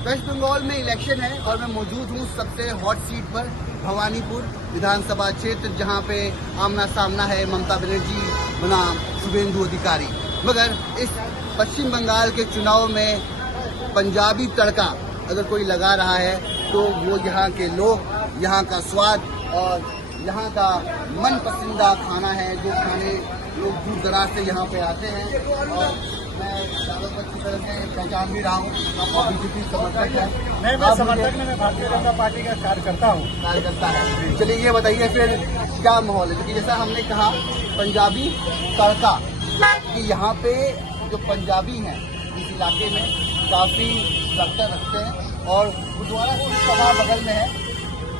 Waste Bengal में election है और मैं मौजूद हूँ सबसे हॉट सीट पर, भवानीपुर विधानसभा क्षेत्र, जहाँ पे आमना सामना है ममता बनर्जी बनाम शुभेंदु अधिकारी। मगर इस पश्चिम बंगाल के चुनाव में पंजाबी तड़का अगर कोई लगा रहा है तो वो यहाँ के लोग, यहाँ का स्वाद और यहाँ का मन पसंदीदा खाना है, जो खाने लोग दूर दराज से यहाँ पे आते हैं। और मैं चावल की तरफ से पहचान भी रहा हूँ, आप बीजेपी समर्थक है? नहीं, मैं समर्थक नहीं, मैं भारतीय जनता पार्टी का कार्यकर्ता हूँ। कार्यकर्ता है। चलिए ये बताइए फिर क्या माहौल है, क्योंकि जैसा हमने कहा पंजाबी तड़का, कि यहाँ पे जो पंजाबी हैं इस इलाके में काफ़ी कल्चर रखते हैं और गुरुद्वारा सभा बगल में है,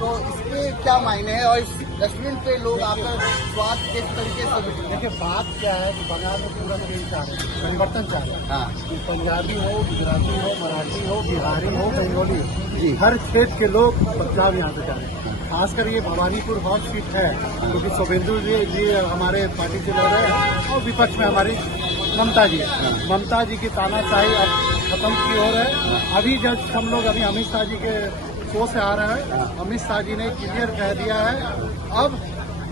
तो इसके क्या मायने हैं और इस रेस्टोरेंट पे लोग आकर स्वाद किस तरीके से? देखिए, बात क्या है कि बंगाल में पूरा यही चाह रहे हैं, परिवर्तन चाह रहे हैं। हाँ कि पंजाबी हो, गुजराती हो, मराठी हो, बिहारी हो, बंगाली जी, हो, हर क्षेत्र के लोग पंजाब यहाँ से चाह रहे हैं। खासकर ये भवानीपुर हॉट सीट है, क्योंकि शुभेंदु जी हमारे पार्टी से लड़ रहे हैं और विपक्ष में हमारी ममता जी है। ममता जी की तानाशाही अब खत्म की ओर है। अभी जब हम लोग अमित शाह जी के शो से आ रहे हैं, अमित शाह जी ने क्लियर कह दिया है अब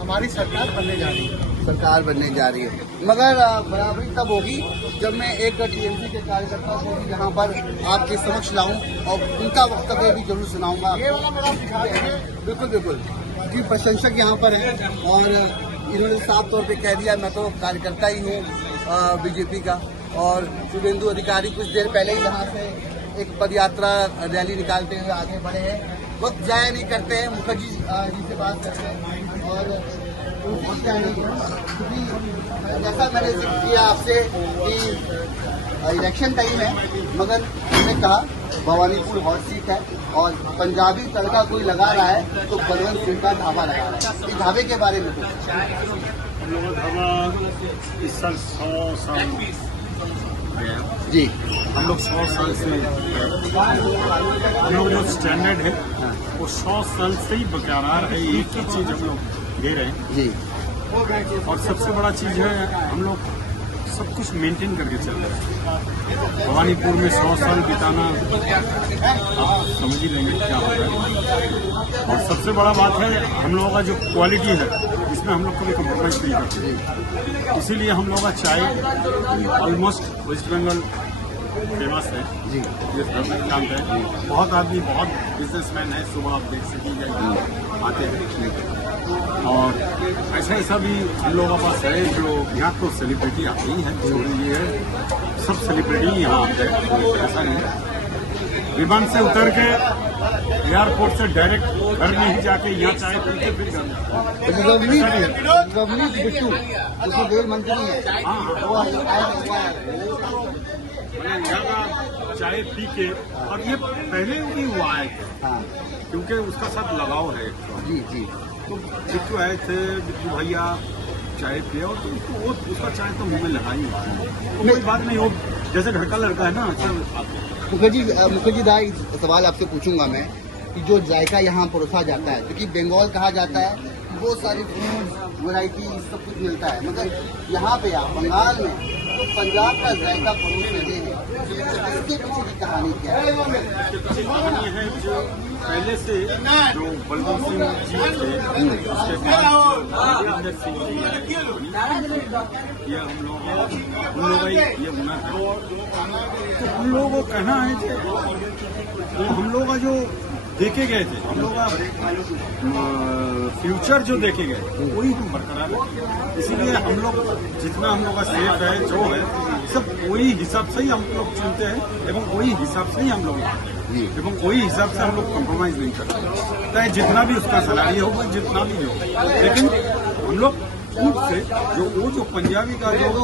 हमारी सरकार बनने जा रही है। सरकार बनने जा रही है, मगर बराबरी तब होगी जब मैं एक टीएमसी के कार्यकर्ता को भी यहाँ पर आपके समक्ष लाऊं और उनका वक्तव्य भी जरूर सुनाऊंगा। बिल्कुल बिल्कुल, कि प्रशंसक यहाँ पर हैं और इन्होंने साफ तौर पे कह दिया मैं तो कार्यकर्ता ही हूँ बीजेपी का। और शुभेंदु अधिकारी कुछ देर पहले ही यहाँ से एक पद यात्रा रैली निकालते हुए आगे बढ़े हैं। वक्त जाया नहीं करते हैं, मुखर्जी जी से बात करते हैं और जैसा मैंने जिक्र किया आपसे कि इलेक्शन टाइम है, मगर हमने कहा भवानीपुर हॉट सीट है और पंजाबी तड़का कोई लगा रहा है तो बलवंत सिंह का ढाबा लगा रहा है। इस ढाबे के बारे में ढाबा इस साल 100 साल जी, हम लोग 100 साल से हम लोग जो स्टैंडर्ड है वो 100 साल से ही बरकरार है। एक ही चीज हम लोग दे रहे हैं जी, और सबसे बड़ा चीज है हम लोग सब कुछ मेंटेन करके चल रहे हैं। भवानीपुर में 100 साल बिताना आप समझ ही लेंगे क्या होता है। और सबसे बड़ा बात है हम लोगों का जो क्वालिटी है इसमें हम लोग कभी कम्प्रोमाइज नहीं करते। इसीलिए हम लोग का चाय ऑलमोस्ट वेस्ट बंगाल फेमस है जी, ये सब जानते हैं। बहुत आदमी, बहुत बिजनेसमैन है, सुबह आप देख सकेंगे आते हैं। और ऐसा भी हम लोगों के पास है जो यहाँ तो सेलिब्रिटी आती ही है, छोड़ी ये है सब सेलिब्रिटी यहाँ आते हैं। ऐसा नहीं, विमान से उतर के एयरपोर्ट से डायरेक्ट घर में ही जाके यहाँ चाय पी के फिर रेल मंत्री है, यहाँ का चाय पी के। और ये पहले भी हुआ है क्योंकि उसका साथ लगाव है। जी जी, तो बिट्टू आए थे, बिट्टू भैया चाय पिया और तो वो उसका चाय तो मुंह में लगा ही हुआ है। कोई बात नहीं, वो जैसे घर का लड़का है ना। मुखर्जी दाई सवाल आपसे पूछूंगा मैं कि जो जायका यहाँ परोसा जाता है, क्योंकि बंगाल कहा जाता है बहुत सारी फूड वैरायटी सब कुछ मिलता है, मगर यहाँ पे आप बंगाल में तो पंजाब का जायका परोस रहे हैं, इसके पीछे की कहानी क्या है? कहानी है जो पहले से जो बलवंत सिंह जी थे, उसके बाद राजेंद्र सिंह जी है, ये हम लोग ये हुनर है। तो हम लोगों को कहना है कि हम लोग का जो देखे गए थे, हम लोग का फ्यूचर जो देखे गए वही हम बरकरार रखेंगे। इसीलिए हम लोग जितना हम लोग का सेफ है जो है सब वही हिसाब से ही हम लोग चुनते हैं एवं वही हिसाब से ही हम लोग एवं वही हिसाब से हम लोग कॉम्प्रोमाइज नहीं करते, चाहे जितना भी उसका सैलरी होगा, जितना भी हो। लेकिन हम लोग फूड से जो पंजाबी का जो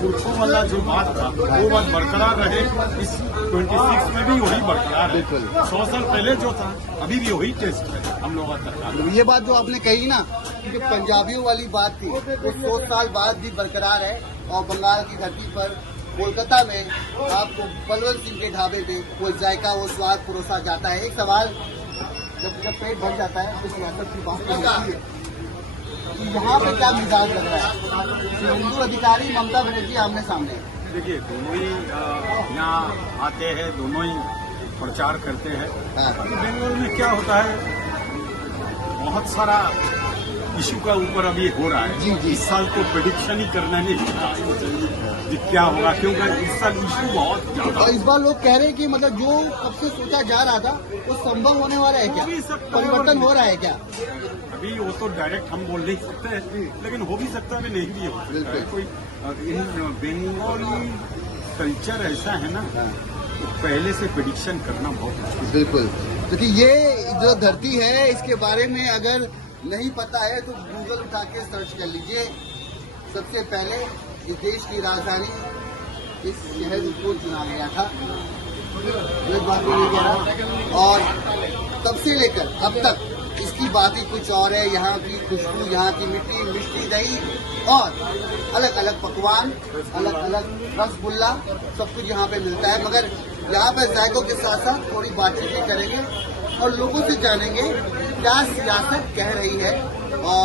पुरखों वाला जो बात था वो बात बरकरार रहे। इस 26 में भी वही बरकरार है। 100 साल पहले जो था अभी भी वही टेस्ट है हम लोगों का। ये बात जो आपने कही ना कि जो पंजाबियों वाली बात थी वो 100 साल बाद भी बरकरार है और बंगाल की धरती पर कोलकाता में आपको बलवंत सिंह के ढाबे पे वो जायका, वो स्वाद परोसा जाता है। एक सवाल, जब पेट भर जाता है तो सियासत की बात होती है, यहाँ पे क्या मिजाज लग रहा है? शुभेंदु अधिकारी, ममता बनर्जी आमने सामने। देखिए दोनों ही यहाँ आते हैं, दोनों ही प्रचार करते हैं हाँ। कि बेंगलोर में क्या होता है, बहुत सारा इशू का ऊपर अभी हो रहा है। जी, जी। इस साल तो प्रेडिक्शन ही करना नहीं होता कि क्या होगा, क्योंकि इस साल इशू बहुत ज्यादा। और इस बार लोग कह रहे हैं कि मतलब जो कब से सोचा जा रहा था वो संभव होने वाला है क्या, हो भी सकता है, परिवर्तन और हो रहा है क्या? अभी वो तो डायरेक्ट हम बोल नहीं सकते हैं, लेकिन हो भी सकता है, नहीं भी हो सकता है। बिल्कुल। कोई इन बंगाली कल्चर ऐसा है ना, पहले से प्रेडिक्शन करना बहुत मुश्किल है। बिल्कुल, क्योंकि ये जो धरती है इसके बारे में अगर नहीं पता है तो गूगल उठा के सर्च कर लीजिए। सबसे पहले इस देश की राजधानी इस शहर को चुना गया था, गलत बात नहीं कह रहा, और तब से लेकर अब तक इसकी बात ही कुछ और है। यहाँ की खुशबू, यहाँ की मिट्टी, मिष्टी दही और अलग अलग पकवान, अलग अलग रसगुल्ला, सब कुछ यहाँ पे मिलता है। मगर यहाँ पे जायकों के साथ साथ थोड़ी बातचीत करेंगे और लोगों से जानेंगे क्या सियासत कह रही है और